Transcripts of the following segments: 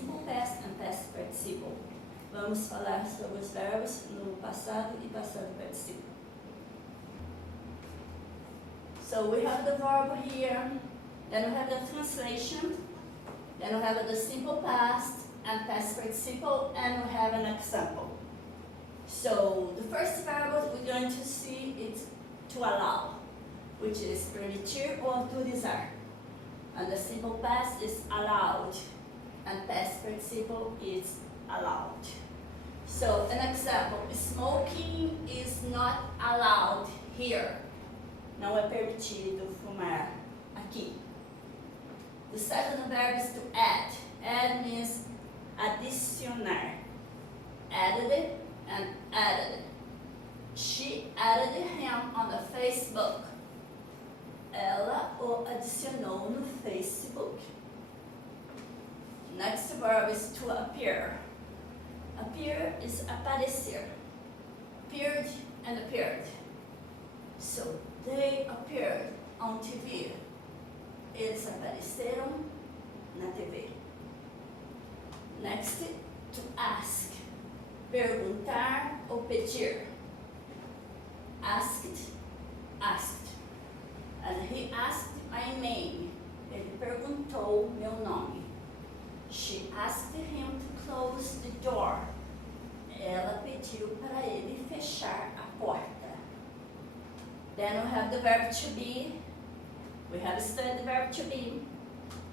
simple past and past participle. Vamos falar sobre os verbos no passado e passado participo. So we have the verb here, then we have the translation, then we have the simple past and past participle, and we have an example. So the first verb we're going to see is to allow, which is permitir or autorizar. And the simple past is allowed, and past participle is allowed. So an example, smoking is not allowed here. Não é permitido fumar aqui. The second verb is to add. Add means adicionar. Added and added. She added him on the Facebook. Ela o adicionou no Facebook. Next verb is to appear. Appear is aparecer. Appeared and appeared. So they appeared on TV. Eles apareceram na TV. Next, to ask. Perguntar ou pedir. Asked, asked. And he asked my name. Ele perguntou meu nome. She asked him to close the door. Ela pediu para ele fechar a porta. Then we have the verb to be. We have studied the verb to be,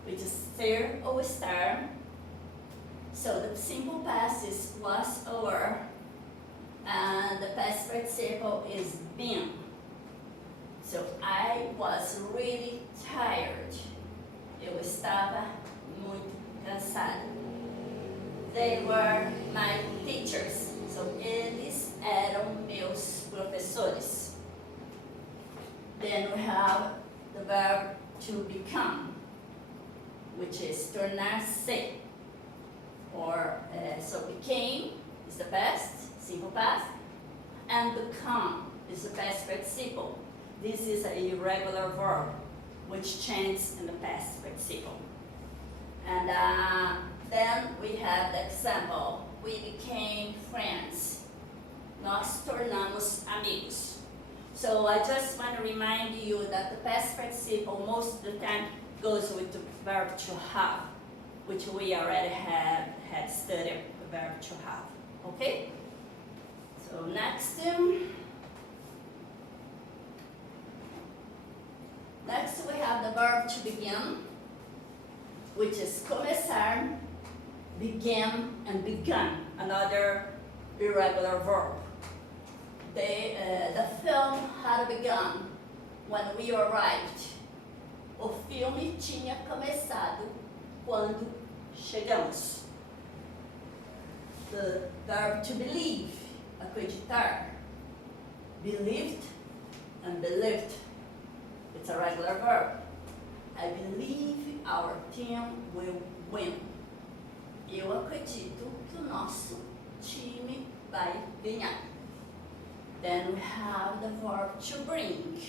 which is ser or estar. So the simple past is was or were, and the past participle is been. So I was really tired. Eu estava muito cansado. They were my teachers. So eles eram meus professores. Then we have the verb to become, which is tornar-se. Or, so became is the past, simple past, and become is the past participle. This is a irregular verb, which changes in the past participle. And then we have the example, we became friends. Nós tornamos amigos. So I just want to remind you that the past participle most of the time goes with the verb to have, which we already had studied the verb to have. Okay? So next we have the verb to begin, which is começar, begin, and begun, another irregular verb. The film had begun when we arrived. O filme tinha começado quando chegamos. The verb to believe, acreditar. Believed and believed. It's a regular verb. I believe our team will win. Eu acredito que o nosso time vai ganhar. Then we have the verb to bring,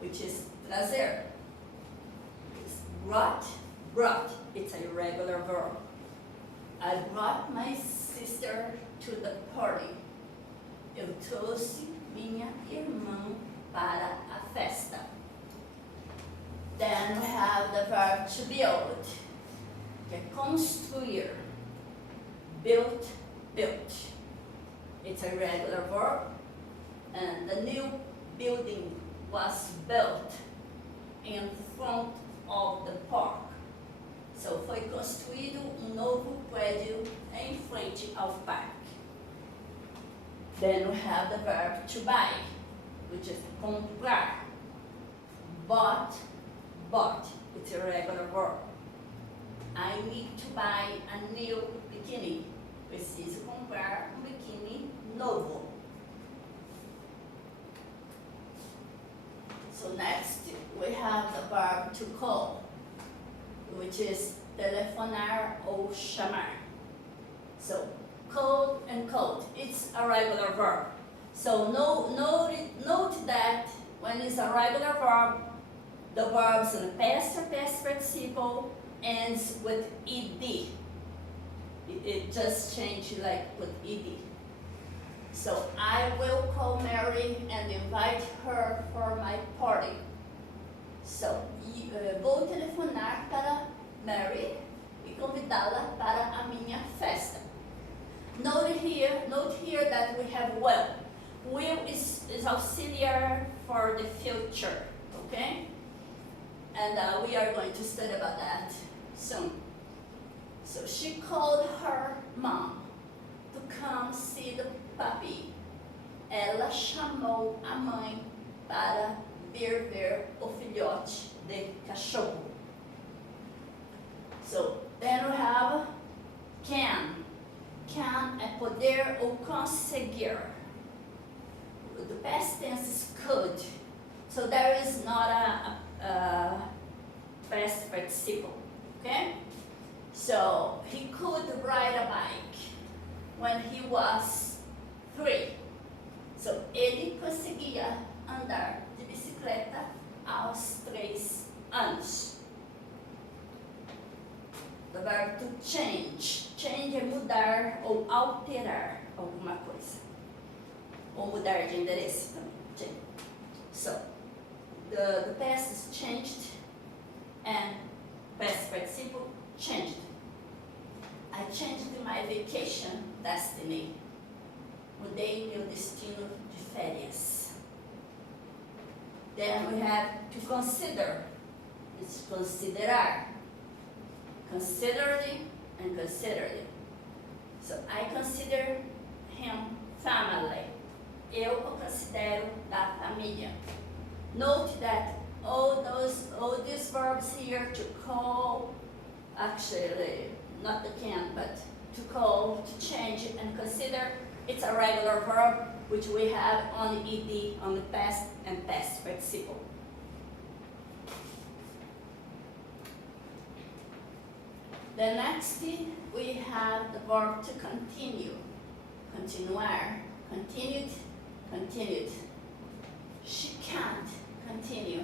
which is trazer. It's brought. It's a irregular verb. I brought my sister to the party. Eu trouxe minha irmã para a festa. Then we have the verb to build, que é construir. Built. It's a regular verb, and the new building was built in front of the park. So foi construído novo prédio em frente ao parque. Then we have the verb to buy, which is comprar. Bought. It's a regular verb. I need to buy a new bikini. Preciso comprar biquíni novo. So next we have the verb to call, which is telefonar ou chamar. So call and called, it's a regular verb. So note that when it's a regular verb, the verbs in the past or past participle ends with ed. It just changed like with ed. So I will call Mary and invite her for my party. So vou telefonar para Mary e convidá-la para a minha festa. Note here that we have will. Will is auxiliary for the future, okay? And we are going to study about that soon. So she called her mom to come see the puppy. Ela chamou a mãe para vir ver o filhote de cachorro. So then we have can. Can é poder ou conseguir. The past tense is could. So there is not a past participle, okay? So he could ride a bike when he was 3. So ele conseguia andar de bicicleta aos 3 anos. The verb to change. Change é mudar ou alterar alguma coisa. Ou mudar de endereço também. So, the past is changed and past participle changed. I changed my vacation destiny. Mudei meu destino de férias. Then we have to consider. It's considerar. Considerably and considerably. So I consider him family. Eu o considero da família. Note that all these verbs here to call, actually not the can, but to call, to change and consider, it's a regular verb which we have on the ed, on the past and past participle. The next we have the verb to continue. Continuar. Continued, continued. She can't continue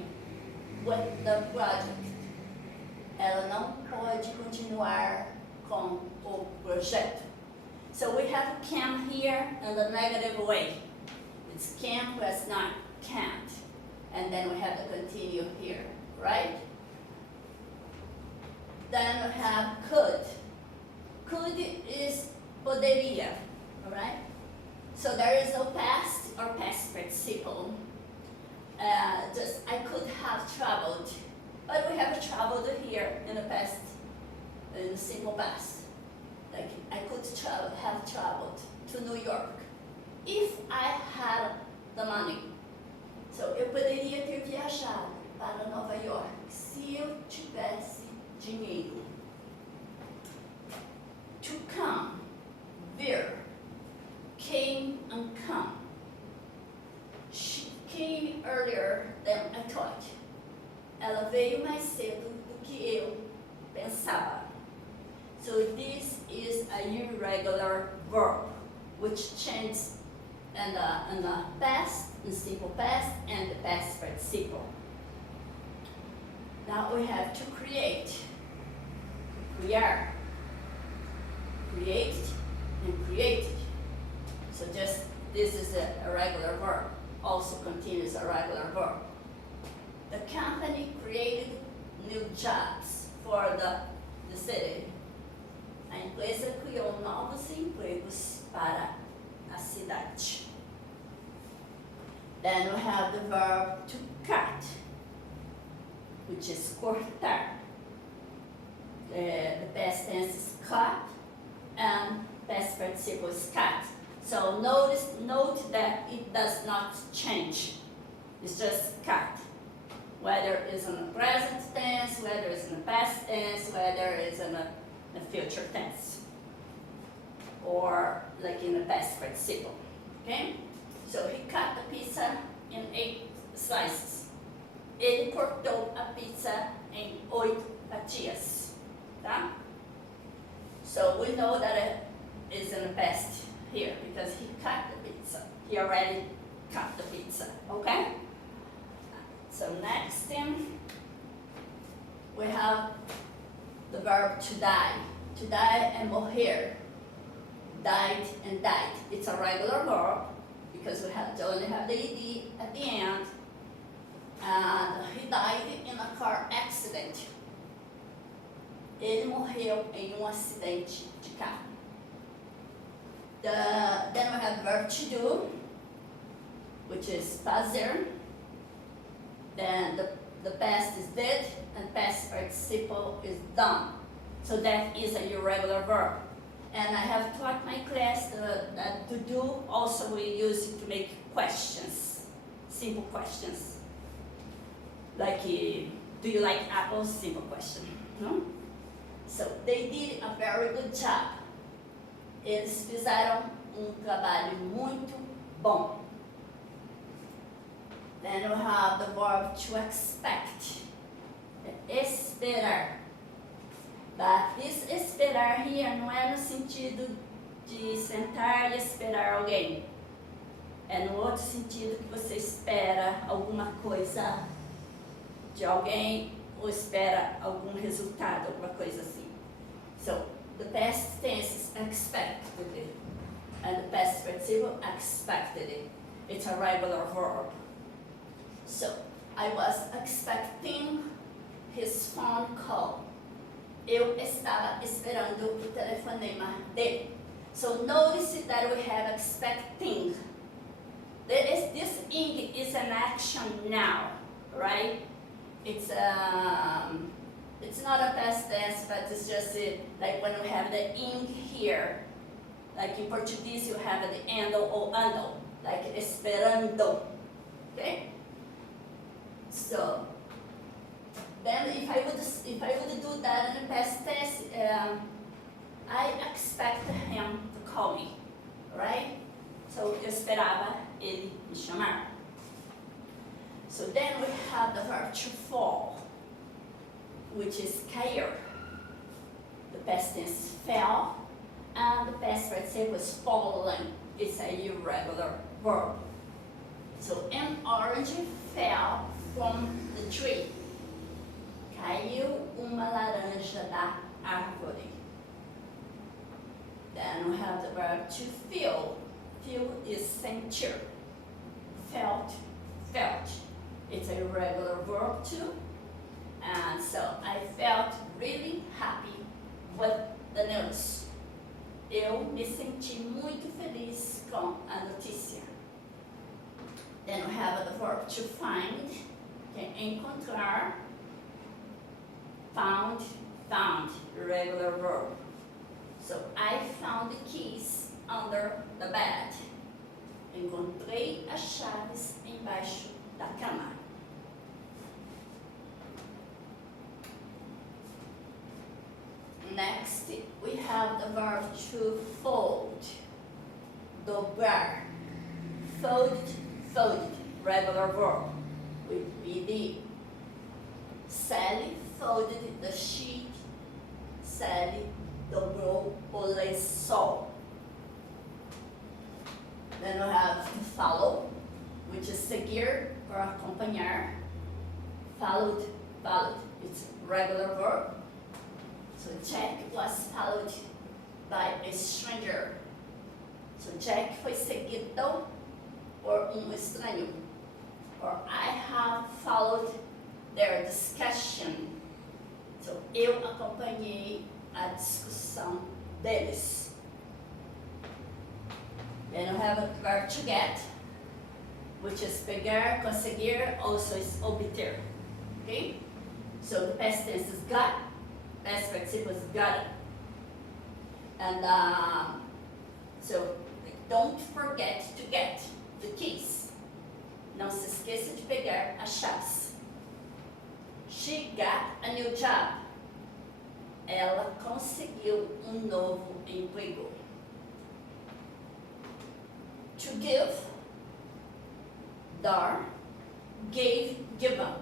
with the project. Ela não pode continuar com o projeto. So we have can here in the negative way. It's can plus not can't. And then we have the continue here, right? Then we have could. Could is poderia, all right? So there is no past or past participle. Just I could have traveled, but we have traveled here in the past, in the simple past. Like I could have traveled to New York if I had the money. So eu poderia ter viajado para Nova York se eu tivesse dinheiro. To come, vir, came and come. She came earlier than I thought. Ela veio mais cedo do que eu pensava. So this is a irregular verb which changes in the past, the simple past, and the past participle. Now we have to create. Criar. Create and created. So just this is a regular verb. Also continues a regular verb. The company created new jobs for the city. A empresa criou novos empregos para a cidade. Then we have the verb to cut, which is cortar. The past tense is cut, and past participle is cut. So note that it does not change. It's just cut. Whether it's in the present tense, whether it's in the past tense, whether it's in the future tense, or like in the past participle. Okay? So he cut the pizza in 8 slices. Ele cortou a pizza em 8 fatias. Tá? So we know that it is in the past here because he cut the pizza. He already cut the pizza. Okay? So next thing we have the verb to die. To die and morrer. Died and died. It's a regular verb because we have to only have the ed at the end. And he died in a car accident. Ele morreu em acidente de carro. Then we have verb to do, which is fazer. Then the past is did and past participle is done. So that is a irregular verb. And I have taught my class that to do also we use it to make questions, simple questions. Like, do you like apples? Simple question, no? So they did a very good job. Eles fizeram trabalho muito bom. Then we have the verb to expect, esperar. But this esperar here não é no sentido de sentar e esperar alguém. É no outro sentido que você espera alguma coisa de alguém ou espera algum resultado, alguma coisa assim. So, the past tense is expected, and the past participle expected. It's a regular verb. So, I was expecting his phone call. Eu estava esperando o telefonema dele. So, notice that we have expecting. This ing is an action now, right? It's not a past tense, but it's just like when we have the ing here. Like in Portuguese, you have the ando or ando, like esperando. Okay. So then, if I would do that in the past tense, I expect him to call me, right? So eu esperava ele me chamar. So then we have the verb to fall, which is cair. The past tense fell, and the past participle was fallen. It's a irregular verb. So an orange fell from the tree. Caiu uma laranja da árvore. Then we have the verb to feel. Feel is sentir. Felt, felt. It's a regular verb too. And so I felt really happy with the news. Eu me senti muito feliz com a notícia. Then we have the verb to find, que é encontrar. Found, found, irregular verb. So I found the keys under the bed. Encontrei as chaves embaixo da cama. Next, we have the verb to fold. Dobrar. Folded, folded, regular verb with ed. Sally folded the sheet. Sally dobrou o lençol. Then we have to follow, which is seguir or acompanhar. Followed, followed. It's regular verb. So Jack was followed by a stranger. So Jack foi seguido por estranho. Or I have followed their discussion. So eu acompanhei a discussão deles. Then we have a verb to get, which is pegar, conseguir, also is obter. Okay? So the past tense is got, past participle is got. And so don't forget to get the keys. Não se esqueça de pegar as chaves. She got a new job. Ela conseguiu novo emprego. To give, dar, gave, given.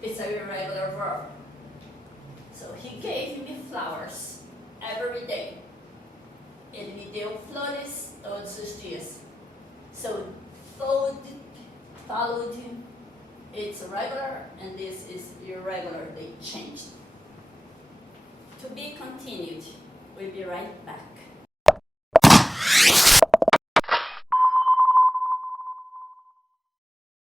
It's a irregular verb. So he gave me flowers every day. Ele me deu flores todos os dias. So folded, followed, it's regular, and this is irregular. They changed. To be continued. We'll be right back.